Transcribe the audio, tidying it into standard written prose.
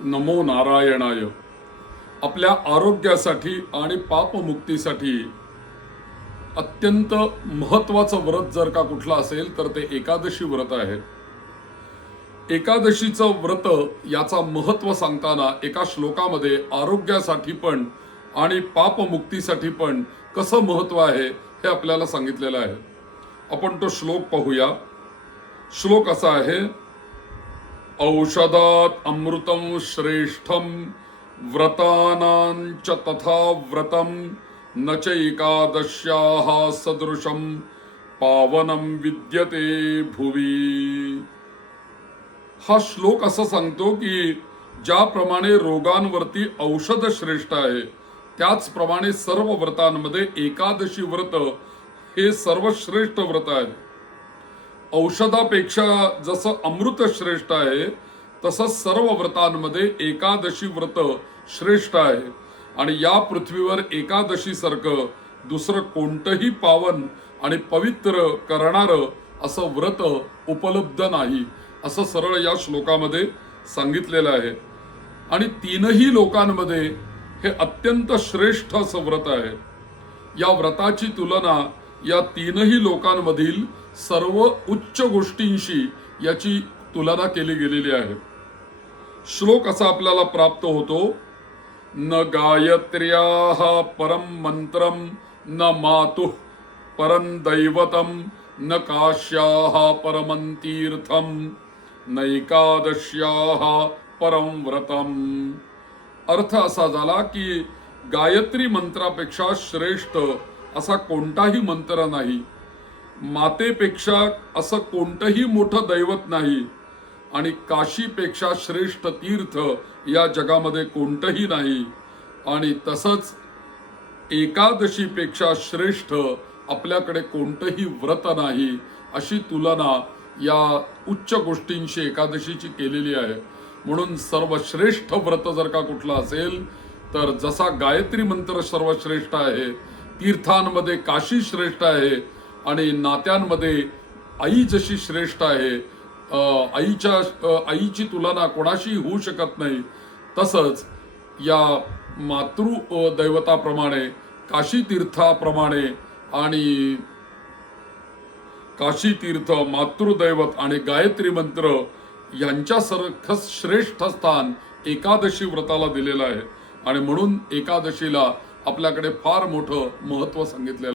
नमो नारायणाय. आपल्या आरोग्यासाठी आणि पापमुक्तीसाठी अत्यंत महत्त्वाचं व्रत जर का कुठलं असेल तर ते एकादशी व्रत आहे. एकादशीचं व्रत याचा महत्त्व सांगताना एका श्लोकामध्ये आरोग्यासाठी पण आणि पापमुक्तीसाठी पण कसं महत्त्व आहे हे आपल्याला सांगितलेलं आहे. आपण तो श्लोक पाहूया. श्लोक असा आहे, औषधात अमृतम श्रेष्ठम व्रतानांच तथा व्रतम न च एकादश्याः सदृशम पावनम विद्यते भुवी. हा श्लोक असं सांगतो की ज्याप्रमाणे रोगांवरती औषध श्रेष्ठ आहे त्याचप्रमाणे सर्व व्रतांमध्ये एकादशी व्रत हे सर्वश्रेष्ठ व्रत आहे. औषधापेक्षा जसं अमृत श्रेष्ठ आहे तसं सर्व व्रतांमध्ये एकादशी व्रत श्रेष्ठ आहे. आणि या पृथ्वीवर एकादशी सारखं दुसरं कोणतंही पावन आणि पवित्र करणारं असं व्रत उपलब्ध नाही असं सरळ या श्लोकामध्ये सांगितलेलं आहे. आणि तीनही लोकांमध्ये हे अत्यंत श्रेष्ठ असं व्रत आहे. या व्रताची तुलना या तीनही लोकांमधील सर्व उच्च गोष्टींशी याची तुलना केली गेलेली आहे. श्लोक असा आपल्याला प्राप्त होतो, न गायत्र्याः परम मंत्रम न मातुः परम दैवतम न काश्याः परमं तीर्थम नैकादश्याः परम व्रतम. अर्थ असा झाला की गायत्री मंत्रापेक्षा श्रेष्ठ असा कोणताही मंत्र नाही, मातेपेक्षा असं कोणतंही मोठं दैवत नाही आणि काशीपेक्षा श्रेष्ठ तीर्थ या जगामध्ये कोणतंही नाही. आणि तसंच एकादशीपेक्षा श्रेष्ठ आपल्याकडे कोणतंही व्रत नाही अशी तुलना या उच्च गोष्टींशी एकादशीची केलेली आहे. म्हणून सर्वश्रेष्ठ व्रत जर का कुठलं असेल तर जसा गायत्री मंत्र सर्वश्रेष्ठ आहे, तीर्थांमध्ये काशी श्रेष्ठ आहे आणि नात्यांमध्ये आई जशी श्रेष्ठ आहे, आईची तुलना कोणाशी होऊ शकत नाही, तसंच या मातृ दैवताप्रमाणे काशी तीर्थाप्रमाणे आणि काशी तीर्थ, मातृदैवत आणि गायत्री मंत्र यांच्यासारखं श्रेष्ठ स्थान एकादशी व्रताला दिलेलं आहे. आणि म्हणून एकादशीला आपल्याकडे फार मोठं महत्त्व सांगितलेलं